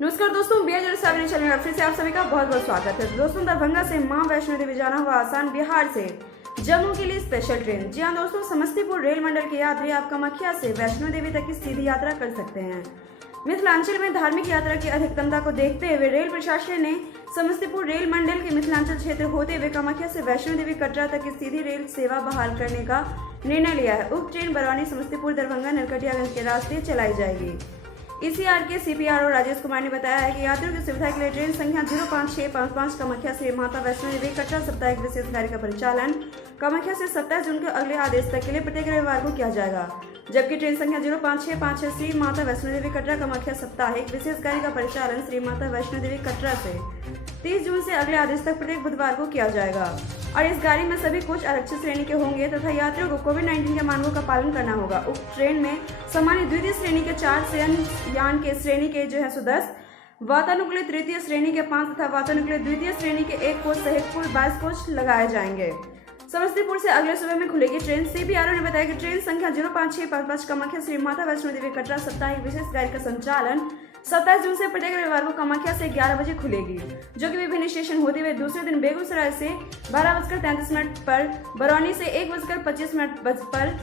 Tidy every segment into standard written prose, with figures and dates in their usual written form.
नमस्कार दोस्तों, BR07 channel में फिर से आप सभी का बहुत बहुत स्वागत है। दोस्तों, दरभंगा से मां वैष्णो देवी जाना हुआ आसान, बिहार से जम्मू के लिए स्पेशल ट्रेन। जी हां दोस्तों, समस्तीपुर रेल मंडल के यात्री आप कामाख्या से वैष्णो देवी तक की सीधी यात्रा कर सकते हैं। मिथिलांचल में धार्मिक यात्रा की अधिकतमता को देखते हुए रेल प्रशासन ने समस्तीपुर रेल मंडल के मिथिलांचल क्षेत्र होते हुए कामाख्या से वैष्णो देवी कटरा तक की सीधी रेल सेवा बहाल करने का निर्णय लिया है। उक्त ट्रेन बरौनी, समस्तीपुर, दरभंगा, नरकटियागंज के रास्ते चलाई जाएगी। ECR के CPRO राजेश कुमार ने बताया है कि यात्रियों की सुविधा के लिए ट्रेन संख्या 05655 कामाख्या से माता वैष्णो देवी कटरा साप्ताहिक विशेष गाड़ी का परिचालन कामाख्या से 27 जून के अगले आदेश तक के लिए प्रत्येक रविवार को किया जाएगा, जबकि ट्रेन संख्या 05656 श्री माता वैष्णो देवी कटरा कामाख्या साप्ताहिक विशेष गाड़ी का परिचालन श्री माता वैष्णो देवी कटरा से 30 जून से अगले आदेश तक प्रत्येक बुधवार को किया जाएगा और इस गाड़ी में सभी कोच आरक्षित श्रेणी के होंगे तथा यात्रियों को कोविड-19 के मानकों का पालन करना होगा। उक्त ट्रेन में सामान्य द्वितीय श्रेणी के 4 शयनयान के श्रेणी के 10, वातानुकूलित तृतीय श्रेणी के 5 तथा वातानुकूलित द्वितीय श्रेणी के 1 कोच सहित कुल 22 कोच लगाए जाएंगे। समस्तीपुर से अगले सुबह में खुलेगी ट्रेन। CPRO ने बताया कि ट्रेन संख्या 05655 कामाख्या श्री माता वैष्णो देवी कटरा साप्ताहिक विशेष गाड़ी का संचालन 27 जून से प्रत्येक रविवार को कामाख्या से 11 बजे खुलेगी, जो कि विभिन्न स्टेशन होते हुए दूसरे दिन बेगूसराय से 12:33 पर, बरौनी से 1:25 पर,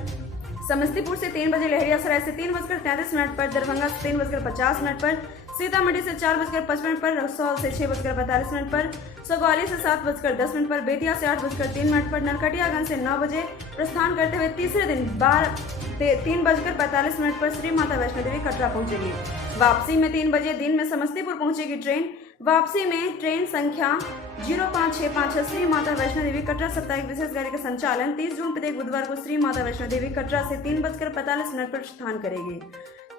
समस्तीपुर से 3 बजे, लहरियासराय से 3:33 पर, दरभंगा से 3:50 पर, सीतामढ़ी से 4:55 पर, रक्सौल से 6:45 पर, सुगौली से 7:10 पर, बेतिया से 8:03 पर, नरकटियागंज से 9 बजे प्रस्थान करते हुए तीसरे दिन 3:45 पर श्री माता वैष्णो देवी कटरा पहुंचेगी। वापसी में 3 बजे दिन में समस्तीपुर पहुंचेगी ट्रेन। वापसी में ट्रेन संख्या 05656 श्री माता वैष्णो देवी कटरा साप्ताहिक विशेष गाड़ी का संचालन 30 जून प्रत्येक बुधवार को श्री माता वैष्णो देवी कटरा से 3:45 पर प्रस्थान करेगी,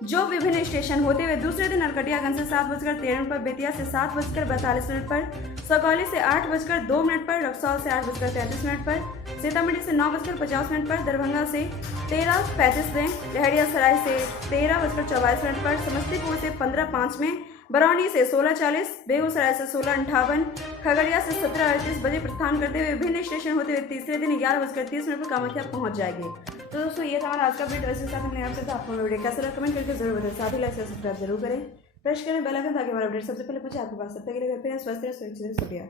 जो विभिन्न स्टेशन होते हुए दूसरे दिन नरकटियागंज से 7:13 पर, बेतिया से 7:42 पर, सुगौली से 8:02 पर, रक्सौल से 8:33 पर, सीतामढ़ी से 9:50 पर, दरभंगा से 13:35 में, लहरियासराय से 13:44 पर, समस्तीपुर से 15:05 में, बरौनी से 16:40, बेगूसराय से 16:58, खगड़िया से 17:38 बजे प्रस्थान करते हुए विभिन्न स्टेशन होते हुए तीसरे दिन 11:30 पर कामाख्या पहुंच जाएगी। तो दोस्तों, ये था हमारा आज का वीडियो। इसके साथ हमने आपसे आपको वीडियो कैसा लगा कमेंट करके जरूर बताएं। साथ ही लाइक सब्सक्राइब जरूर करें, प्रेस करें बेल आइकन ताकि हमारा अपडेट सबसे पहले पहुंचे आपके पास। तब तक के लिए घर पे स्वस्थ रहे, सुरक्षित रहे। शुक्रिया।